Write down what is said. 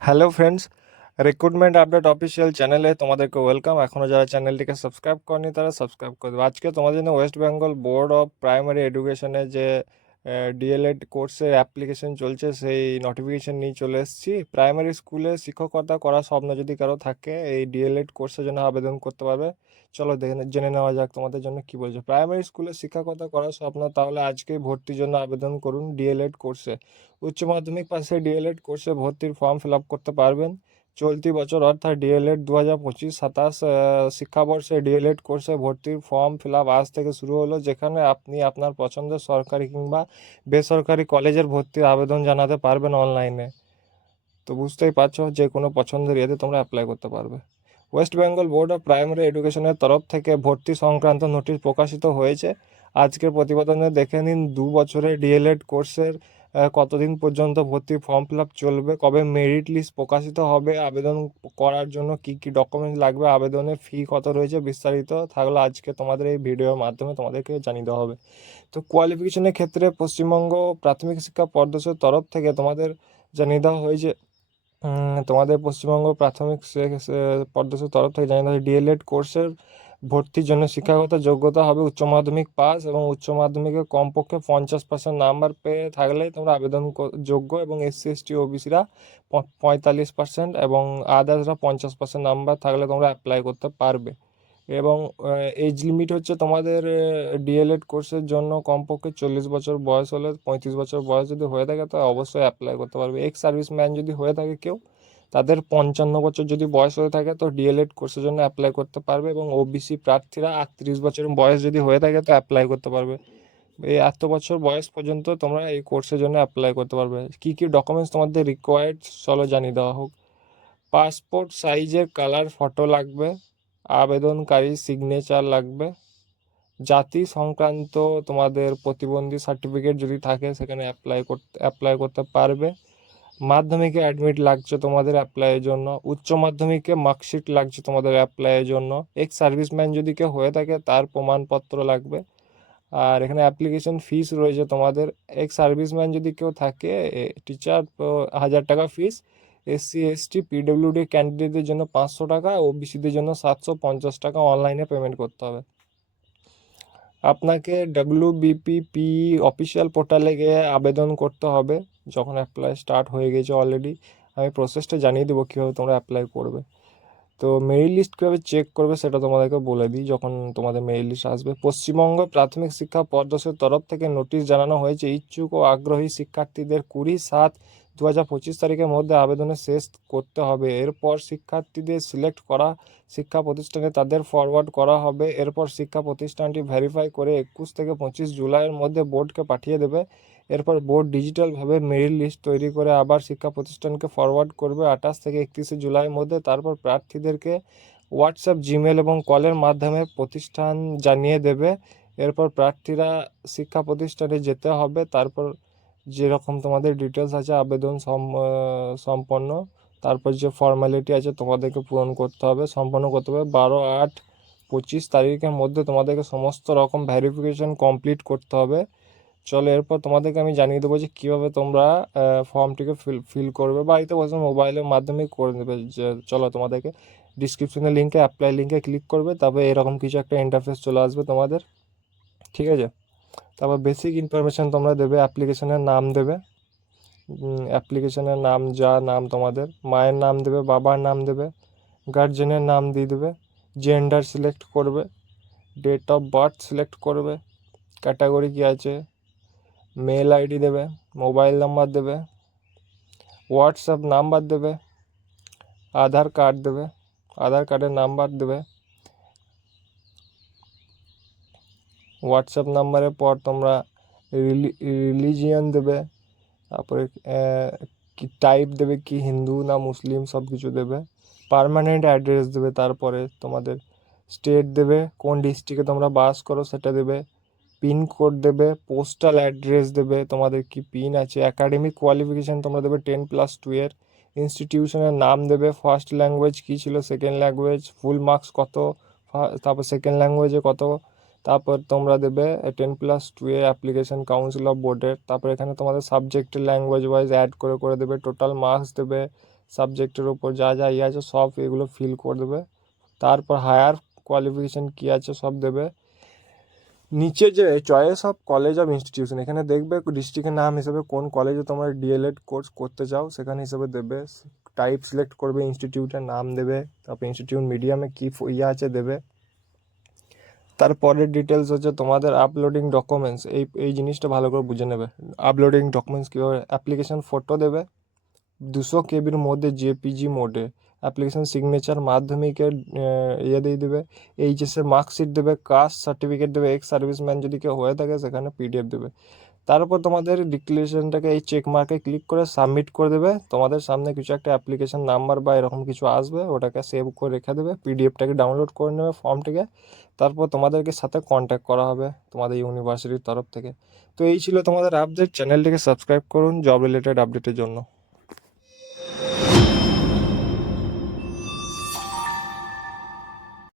Hello friends recruitment update official চ্যানেলে তোমাদেরকে welcome এখনও যারা চ্যানেলটিকে সাবস্ক্রাইব করেনি, তারা সাবস্ক্রাইব করে দেবে। আজকে তোমাদের জন্য West Bengal board of primary এডুকেশনের যে ডিএলএড কোর্সের অ্যাপ্লিকেশন চলছে, সেই নোটিফিকেশন নিয়ে চলে এসেছি। প্রাইমারি স্কুলে শিক্ষকতা করার স্বপ্ন যদি কারও থাকে, এই ডিএলএড কোর্সের জন্য আবেদন করতে পারবে। চলো জেনে নেওয়া যাক তোমাদের জন্য কি বলছে। প্রাইমারি স্কুলে শিক্ষকতা করার স্বপ্ন, তাহলে আজকেই ভর্তির জন্য আবেদন করুন ডিএলএড কোর্সে উচ্চ মাধ্যমিক পাশে ডিএলএড কোর্সে ভর্তির ফর্ম ফিল আপ করতে পারবেন। চলতি বছর, অর্থাৎ ডিএলএড দু হাজার পঁচিশ, সাতাশ শিক্ষাবর্ষে ডিএলএড কোর্সে ভর্তির ফর্ম ফিল আপ আজ থেকে শুরু হলো, যেখানে আপনি আপনার পছন্দের সরকারি কিংবা বেসরকারি কলেজের ভর্তির আবেদন জানাতে পারবেন অনলাইনে তো বুঝতেই পারছ, যে কোনো পছন্দের ইয়েতে তোমরা অ্যাপ্লাই করতে পারবে। West Bengal board of primary এডুকেশনের তরফ থেকে ভর্তি সংক্রান্ত নোটিশ প্রকাশিত হয়েছে। আজকের প্রতিবেদনে দেখে নিন, দু বছরের ডিএলএড কোর্সের কতদিন পর্যন্ত ভর্তি ফর্ম ফিল আপ চলবে, কবে মেরিট লিস্ট প্রকাশিত হবে, আবেদন করার জন্য কি কি ডকুমেন্ট লাগবে, আবেদনের ফি কত রয়েছে বিস্তারিত থাকলে আজকে তোমাদের এই ভিডিওর মাধ্যমে তোমাদেরকে জানিয়ে দেওয়া হবে। তো কোয়ালিফিকেশনের ক্ষেত্রে পশ্চিমবঙ্গ প্রাথমিক শিক্ষা পর্ষদের তরফ থেকে তোমাদের জানিয়ে দেওয়া হয়েছে তোমাদের পশ্চিমবঙ্গ প্রাথমিক শে- তরফ থেকে জানিয়ে দেওয়া ডিএলএড কোর্সের ভর্তির জন্য শিক্ষাগত যোগ্যতা হবে উচ্চ মাধ্যমিক পাস এবং উচ্চ মাধ্যমিকে কমপক্ষে পঞ্চাশ পার্সেন্ট নাম্বার পেয়ে থাকলে তোমরা আবেদন যোগ্য এবং এসসি এসটি ওবিসিরা পঁয়তাল্লিশ পার্সেন্ট এবং আদার্সরা পঞ্চাশ পার্সেন্ট নাম্বার থাকলে তোমরা অ্যাপ্লাই করতে পারবে। এবং এজ লিমিট হচ্ছে তোমাদের ডিএলএড কোর্সের জন্য কমপক্ষে চল্লিশ বছর বয়স হলে, পঁয়ত্রিশ বছর বয়স যদি হয়ে থাকে, তো অবশ্যই অ্যাপ্লাই করতে পারবে। এক্স সার্ভিস ম্যান যদি হয়ে থাকে কেউ, তাদের পঞ্চান্ন বছর যদি বয়স হয়ে থাকে, তো ডিএলএড কোর্সের জন্য অ্যাপ্লাই করতে পারবে এবং ওবিসি প্রার্থীরা আটত্রিশ বছর বয়স যদি হয়ে থাকে, তো অ্যাপ্লাই করতে পারবে। এই এত বছর বয়স পর্যন্ত তোমরা এই কোর্সের জন্য অ্যাপ্লাই করতে পারবে। কী কী ডকুমেন্টস তোমাদের রিকোয়ার্ড চলো জানিয়ে দেওয়া হোক। পাসপোর্ট সাইজের কালার ফটো লাগবে। আবেদনকারী সিগনেচার লাগবে। জাতি সংক্রান্ত তোমাদের প্রতিবন্ধী সার্টিফিকেট যদি থাকে, সেখানে অ্যাপ্লাই করতে অ্যাপ্লাই করতে পারবে। মাধ্যমিকে অ্যাডমিট লাগছে তোমাদের অ্যাপ্লাইয়ের জন্য। উচ্চ মাধ্যমিকে মার্কশিট লাগছে তোমাদের অ্যাপ্লাইয়ের জন্য। এক্স সার্ভিসম্যান যদি কেউ হয়ে থাকে, তার প্রমাণপত্র লাগবে। আর এখানে অ্যাপ্লিকেশন ফিস রয়েছে তোমাদের। এক্স সার্ভিসম্যান যদি কেউ থাকে টিচার হাজার টাকা ফিস এসসি, এসটি, পিডব্লিউডি ক্যান্ডিডেটদের জন্য পাঁচশো টাকা ও বিসিদের জন্য সাতশো পঞ্চাশ টাকা অনলাইনে পেমেন্ট করতে হবে। আপনাকে ডাব্লিউ বিপিপি অফিসিয়াল পোর্টালে গিয়ে আবেদন করতে হবে। যখন অ্যাপ্লাই স্টার্ট হয়ে গেছে অলরেডি আমি প্রসেসটা জানিয়ে দেবো কীভাবে তোমরা অ্যাপ্লাই করবে। তো মেরিট লিস্ট কীভাবে চেক করবে সেটা তোমাদেরকে বলে দিই যখন তোমাদের মেরিট লিস্ট আসবে। পশ্চিমবঙ্গ প্রাথমিক শিক্ষা পর্ষদের তরফ থেকে নোটিশ জানানো হয়েছে, ইচ্ছুক ও আগ্রহী শিক্ষার্থীদের কুড়ি সাত দু হাজার পঁচিশ তারিখের মধ্যে আবেদনে শেষ করতে হবে। এরপর শিক্ষার্থীদের সিলেক্ট করা শিক্ষা প্রতিষ্ঠানে তাদের ফরওয়ার্ড করা হবে। এরপর শিক্ষা প্রতিষ্ঠানটি ভেরিফাই করে একুশ থেকে পঁচিশ জুলাইয়ের মধ্যে বোর্ডকে পাঠিয়ে দেবে। এরপর বোর্ড ডিজিটালভাবে মেরিট লিস্ট তৈরি করে আবার শিক্ষা প্রতিষ্ঠানকে ফরওয়ার্ড করবে আঠাশ থেকে একত্রিশে জুলাইয়ের মধ্যে। তারপর প্রার্থীদেরকে হোয়াটসঅ্যাপ জিমেল এবং কলের মাধ্যমে প্রতিষ্ঠান জানিয়ে দেবে। এরপর প্রার্থীরা শিক্ষা প্রতিষ্ঠানে যেতে হবে। তারপর যেরকম তোমাদের ডিটেলস আছে, আবেদন সম- সম্পন্ন। তারপর যে ফর্মালিটি আছে, তোমাদেরকে পূরণ করতে হবে। সম্পন্ন করতে হবে বারো আট পঁচিশ তারিখের মধ্যে তোমাদেরকে সমস্ত রকম ভ্যারিফিকেশন কমপ্লিট করতে হবে। চলো এরপর তোমাদেরকে আমি জানিয়ে দেবো যে কীভাবে তোমরা ফর্মটিকে ফিল ফিল করবে বাড়িতে বসে মোবাইলের মাধ্যমে করে যে চলো তোমাদেরকে ডিসক্রিপশনের লিঙ্কে অ্যাপ্লাই লিঙ্কে ক্লিক করবে, তারপর এরকম কিছু একটা ইন্টারফেস চলে আসবে তোমাদের। ঠিক আছে? তারপর বেসিক ইনফরমেশান তোমরা দেবে অ্যাপ্লিকেশনের নাম দেবে অ্যাপ্লিকেশনের নাম, যা নাম তোমাদের, মায়ের নাম দেবে, বাবার নাম দেবে গার্জেনের নাম দিয়ে দেবে জেন্ডার সিলেক্ট করবে ডেট অফ বার্থ সিলেক্ট করবে ক্যাটাগরি কী আছে মেল আইডি দেবে মোবাইল নাম্বার দেবে হোয়াটসঅ্যাপ নাম্বার দেবে, আধার কার্ড দেবে, আধার কার্ডের নাম্বার দেবে হোয়াটসঅ্যাপ নাম্বারের পর তোমরা রিলিজিয়ন দেবে, তারপরে কি টাইপ দেবে, কি হিন্দু না মুসলিম সব কিছু দেবে পার্মানেন্ট অ্যাড্রেস দেবে, তারপরে তোমাদের স্টেট দেবে, কোন ডিস্ট্রিক্টে তোমরা বাস করো সেটা দেবে পিন কোড দেবে পোস্টাল অ্যাড্রেস দেবে, তোমাদের কি পিন আছে অ্যাকাডেমিক কোয়ালিফিকেশান তোমরা দেবে টেন প্লাস টু এর ইনস্টিটিউশনের নাম দেবে ফার্স্ট ল্যাঙ্গুয়েজ কী ছিল সেকেন্ড ল্যাঙ্গুয়েজ ফুল মার্কস কত, তারপর সেকেন্ড ল্যাঙ্গুয়েজে কত তারপর তোমরা দেবে টেন প্লাস টু এ অ্যাপ্লিকেশন কাউন্সিল অফ বোর্ডের। তারপর এখানে তোমাদের সাবজেক্টের ল্যাঙ্গুয়েজ ওয়াইজ অ্যাড করে করে দেবে টোটাল মার্কস দেবে সাবজেক্টের ওপর যা যা ইয়ে আছে সব এগুলো ফিল করে দেবে। তারপর হায়ার কোয়ালিফিকেশান কী আছে সব দেবে। নিচে যে choice of college of institution এখানে দেখবে ডিস্ট্রিক্টের নাম হিসেবে কোন কলেজে তোমরা ডিএলএড কোর্স করতে চাও, সেখানে হিসেবে দেবে। টাইপ সিলেক্ট করবে ইনস্টিটিউটের নাম দেবে, তারপর ইনস্টিটিউট মিডিয়ামে কী ইয়ে আছে দেবে। তারপরের ডিটেলস হচ্ছে তোমাদের আপলোডিং ডকুমেন্টস এই এই জিনিসটা ভালো করে বুঝে নেবে। আপলোডিং ডকুমেন্টস কীভাবে অ্যাপ্লিকেশন ফটো দেবে। দুশো কেবির মধ্যে জেপিজি মোডে অ্যাপ্লিকেশন সিগনেচার মাধ্যমিকের ইয়ে দিয়ে দেবে। এইচএসের মার্কশিট দেবে কাস্ট সার্টিফিকেট দেবে এক্স সার্ভিসম্যান যদি কেউ হয়ে থাকে সেখানে পিডিএফ দেবে। তারপর তোমাদের ডিক্লারেশনটাকে এই চেক মার্কে ক্লিক করে সাবমিট করে দেবে। তোমাদের সামনে কিছু একটা অ্যাপ্লিকেশন নাম্বার বা এরকম কিছু আসবে, ওটাকে সেভ করে রেখে দেবে। পিডিএফটাকে ডাউনলোড করে নেবে ফর্মটিকে তারপর তোমাদেরকে সাথে কন্ট্যাক্ট করা হবে তোমাদের ইউনিভার্সিটির তরফ থেকে। তো এই ছিল তোমাদের আপডেট চ্যানেলটিকে সাবস্ক্রাইব করুন জব রিলেটেড আপডেটের জন্য।